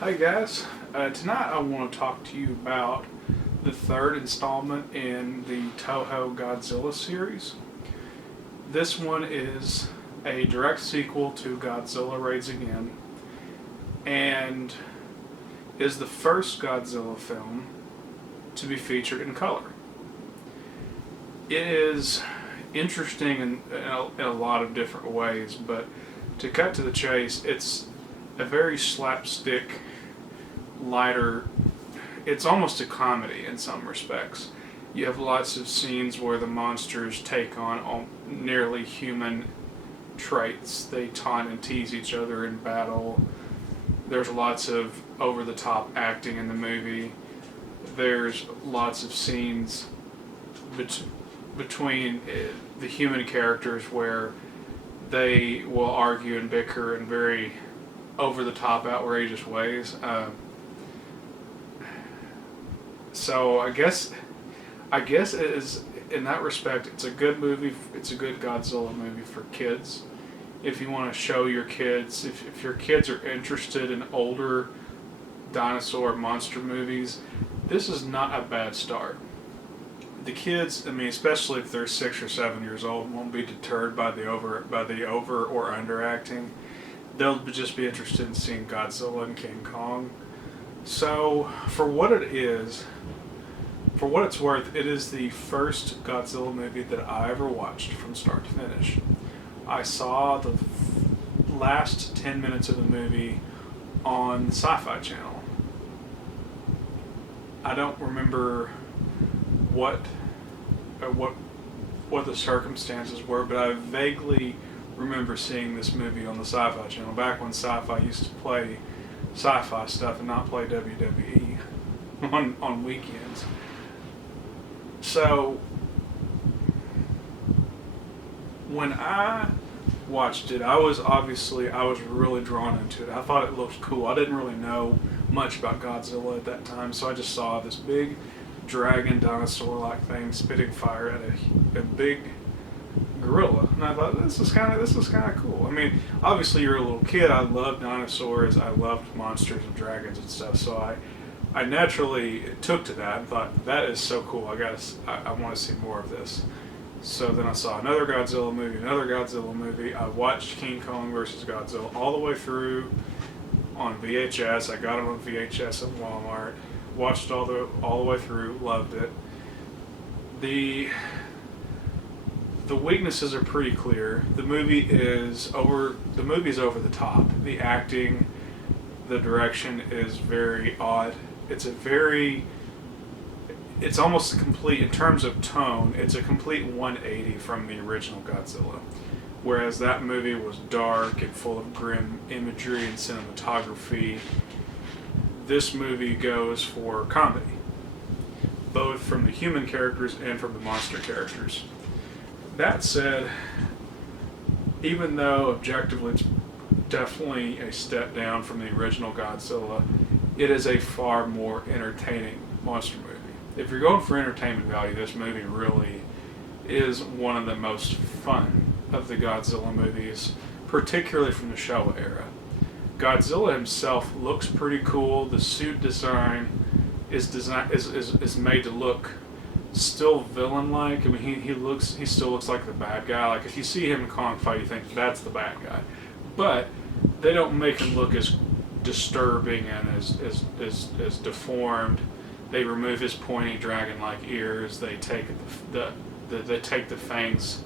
Hi guys, tonight I want to talk to you about the third installment in the Toho Godzilla series. This one is a direct sequel to Godzilla Raids Again and is the first Godzilla film to be featured in color. It is interesting in a lot of different ways, but to cut to the chase, it's a very slapstick, lighter. It's almost a comedy in some respects. You have lots of scenes where the monsters take on nearly human traits. They taunt and tease each other in battle. There's lots of over the top acting in the movie. There's lots of scenes between the human characters where they will argue and bicker in very over the top, outrageous ways. So I guess it is, in that respect, it's a good movie. It's a good Godzilla movie for kids. If you want to show your kids, if your kids are interested in older dinosaur monster movies, this is not a bad start. The kids, I mean, especially if they're 6 or 7 years old, won't be deterred by the over or under acting. They'll just be interested in seeing Godzilla and King Kong. So, for what it's worth, it is the first Godzilla movie that I ever watched from start to finish. I saw the last 10 minutes of the movie on the Sci-Fi channel. I don't remember what the circumstances were, but I vaguely remember seeing this movie on the Sci-Fi channel back when Sci-Fi used to play sci-fi stuff and not play WWE on weekends. So when I watched it, I was really drawn into it. I thought it looked cool. I didn't really know much about Godzilla at that time, so I just saw this big dragon dinosaur-like thing spitting fire at a big gorilla, and I thought this is kind of cool. I mean, obviously you're a little kid. I loved dinosaurs. I loved monsters and dragons and stuff. So I naturally took to that and thought that is so cool. I want to see more of this. So then I saw another Godzilla movie. I watched King Kong versus Godzilla all the way through on VHS. I got it on VHS at Walmart. Watched all the way through. Loved it. The weaknesses are pretty clear. The movie is over the top. The acting, the direction is very odd. It's almost a complete, in terms of tone, it's a complete 180 from the original Godzilla. Whereas that movie was dark and full of grim imagery and cinematography, this movie goes for comedy, both from the human characters and from the monster characters. That said, even though objectively it's definitely a step down from the original Godzilla, it is a far more entertaining monster movie. If you're going for entertainment value, this movie really is one of the most fun of the Godzilla movies, particularly from the Showa era. Godzilla himself looks pretty cool. The suit design is made to look still villain-like. I mean, he still looks like the bad guy. Like, if you see him in Kong fight, you think that's the bad guy. But they don't make him look as disturbing and as deformed. They remove his pointy dragon-like ears. They take the fangs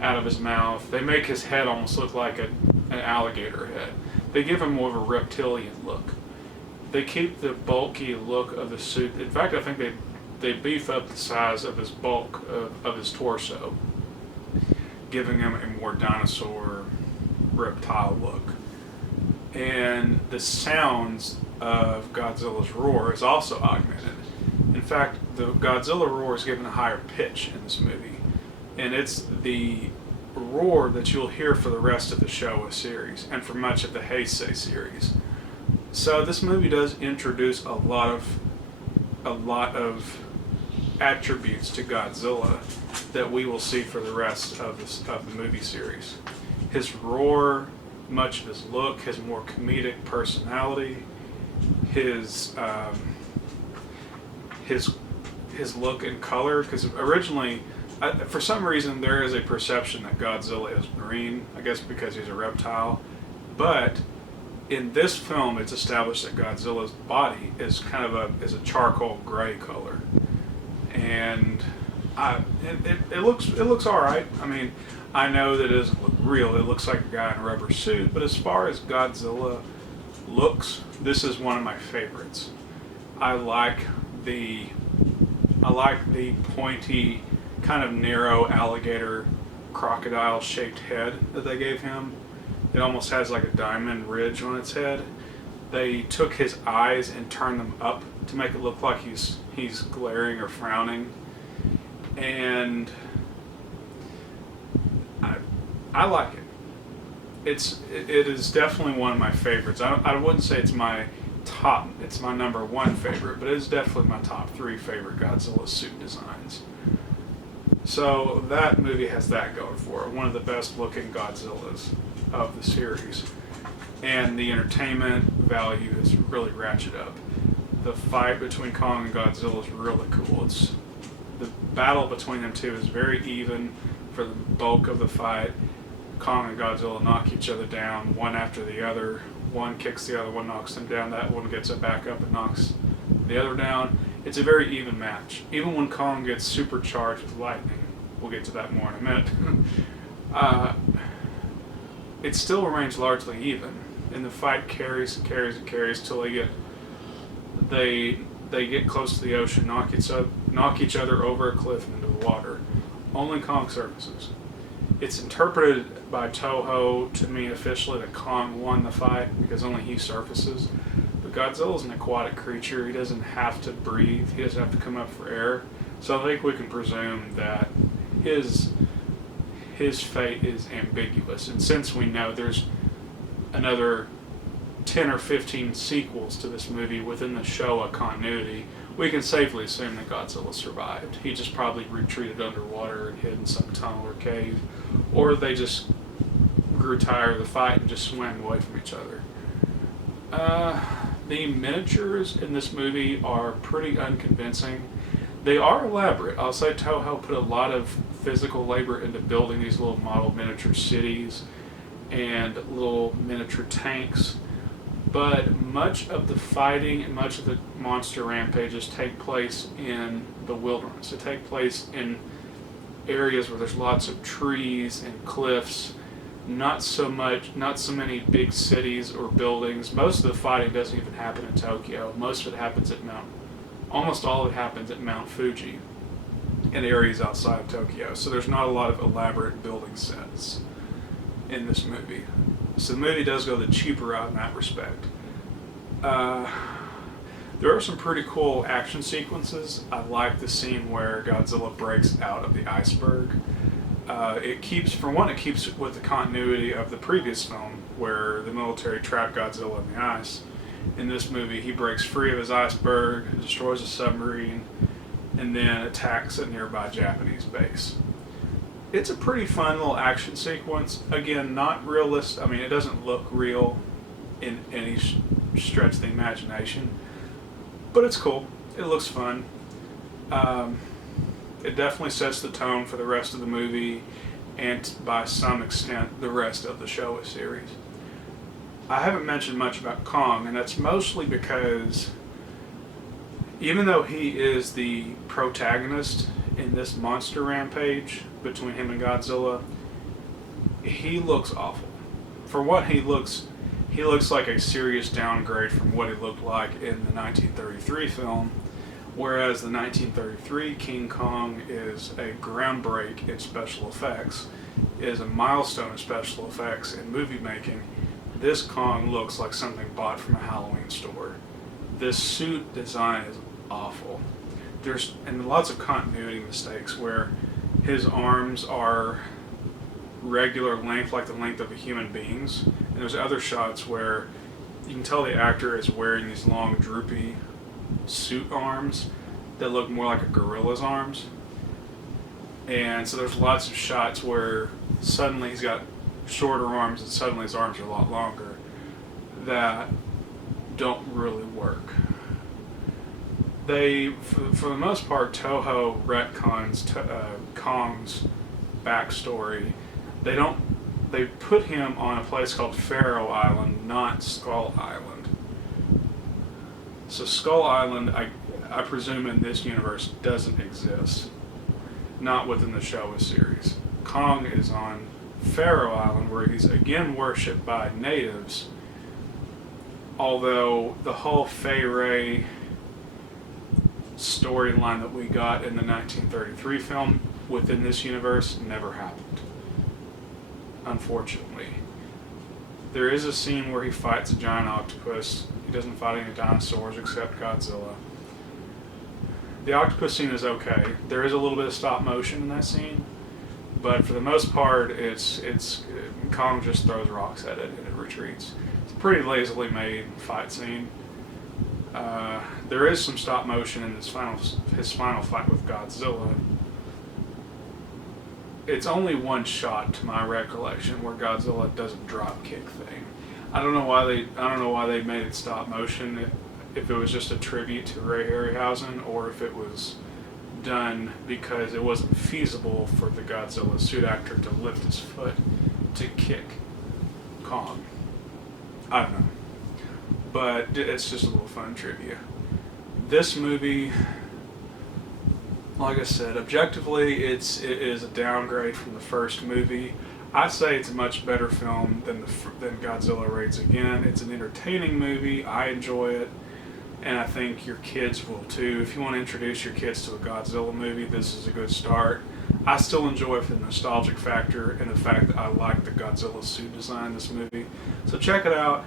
out of his mouth. They make his head almost look like an alligator head. They give him more of a reptilian look. They keep the bulky look of the suit. In fact, I think they beef up the size of his bulk of his torso, giving him a more dinosaur reptile look. And the sounds of Godzilla's roar is also augmented. In fact, the Godzilla roar is given a higher pitch in this movie, and it's the roar that you'll hear for the rest of the Showa series and for much of the Heisei series. So this movie does introduce a lot of attributes to Godzilla that we will see for the rest of the movie series. His roar, much of his look, his more comedic personality, his his his look and color, because originally, for some reason, there is a perception that Godzilla is green. I guess because he's a reptile, but in this film, it's established that Godzilla's body is kind of a charcoal gray color, and it looks all right. I mean, I know that it doesn't look real. It looks like a guy in a rubber suit, but as far as Godzilla looks, this is one of my favorites. I like the pointy, kind of narrow alligator crocodile shaped head that they gave him. It almost has like a diamond ridge on its head. They took his eyes and turned them up to make it look like he's glaring or frowning. And I like it. It is definitely one of my favorites. I wouldn't say it's my number one favorite, but it's definitely my top 3 favorite Godzilla suit designs. So that movie has that going for it. One of the best looking Godzillas of the series. And the entertainment value is really ratcheted up. The fight between Kong and Godzilla is really cool. The battle between them two is very even for the bulk of the fight. Kong and Godzilla knock each other down, one after the other. One kicks the other one, knocks them down. That one gets it back up and knocks the other down. It's a very even match. Even when Kong gets supercharged with lightning, we'll get to that more in a minute, it still remains largely even. And the fight carries till they get close to the ocean, knock each other over a cliff into the water. Only Kong surfaces. It's interpreted by Toho to mean officially that Kong won the fight because only he surfaces. But Godzilla's an aquatic creature. He doesn't have to breathe. He doesn't have to come up for air. So I think we can presume that his fate is ambiguous. And since we know there's another 10 or 15 sequels to this movie within the Showa continuity, we can safely assume that Godzilla survived. He just probably retreated underwater and hid in some tunnel or cave, or they just grew tired of the fight and just swam away from each other. The miniatures in this movie are pretty unconvincing. They are elaborate. I'll say Toho put a lot of physical labor into building these little model miniature cities and little miniature tanks. But much of the fighting and much of the monster rampages take place in the wilderness. They take place in areas where there's lots of trees and cliffs, not so many big cities or buildings. Most of the fighting doesn't even happen in Tokyo. Most of it happens almost all of it happens at Mount Fuji in areas outside of Tokyo. So there's not a lot of elaborate building sets in this movie. So the movie does go the cheaper route in that respect. There are some pretty cool action sequences. I like the scene where Godzilla breaks out of the iceberg. It keeps with the continuity of the previous film where the military trapped Godzilla in the ice. In this movie, he breaks free of his iceberg, destroys a submarine, and then attacks a nearby Japanese base. It's a pretty fun little action sequence. Again, not realistic. I mean, it doesn't look real in any stretch of the imagination, but it's cool. It looks fun. It definitely sets the tone for the rest of the movie and, by some extent, the rest of the Showa series. I haven't mentioned much about Kong, and that's mostly because even though he is the protagonist in this monster rampage between him and Godzilla, he looks awful. For what he looks like a serious downgrade from what he looked like in the 1933 film, whereas the 1933 King Kong is a groundbreak in special effects, is a milestone in special effects in movie making. This Kong looks like something bought from a Halloween store. This suit design is awful. There's lots of continuity mistakes where his arms are regular length, like the length of a human being's, and there's other shots where you can tell the actor is wearing these long, droopy suit arms that look more like a gorilla's arms. And so there's lots of shots where suddenly he's got shorter arms and suddenly his arms are a lot longer. That don't really work. They, for the most part, Toho retcons Kong's backstory. They don't. They put him on a place called Pharaoh Island, not Skull Island. So Skull Island, I presume in this universe, doesn't exist. Not within the Showa series. Kong is on Pharaoh Island, where he's again worshipped by natives. Although the whole Fey Ray storyline that we got in the 1933 film within this universe never happened. Unfortunately. There is a scene where he fights a giant octopus. He doesn't fight any dinosaurs except Godzilla. The octopus scene is okay. There is a little bit of stop motion in that scene, but for the most part, it's Kong just throws rocks at it and it retreats. It's a pretty lazily made fight scene. There is some stop motion in his final fight with Godzilla. It's only one shot, to my recollection, where Godzilla does a drop kick thing. I don't know why they made it stop motion. If it was just a tribute to Ray Harryhausen, or if it was done because it wasn't feasible for the Godzilla suit actor to lift his foot to kick Kong. I don't know. But it's just a little fun trivia. This movie, like I said, objectively, it is a downgrade from the first movie. I say it's a much better film than Godzilla Raids Again. It's an entertaining movie. I enjoy it, and I think your kids will too. If you want to introduce your kids to a Godzilla movie, this is a good start. I still enjoy it for the nostalgic factor and the fact that I like the Godzilla suit design in this movie. So check it out,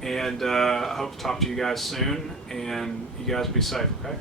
and I hope to talk to you guys soon, and you guys be safe, okay?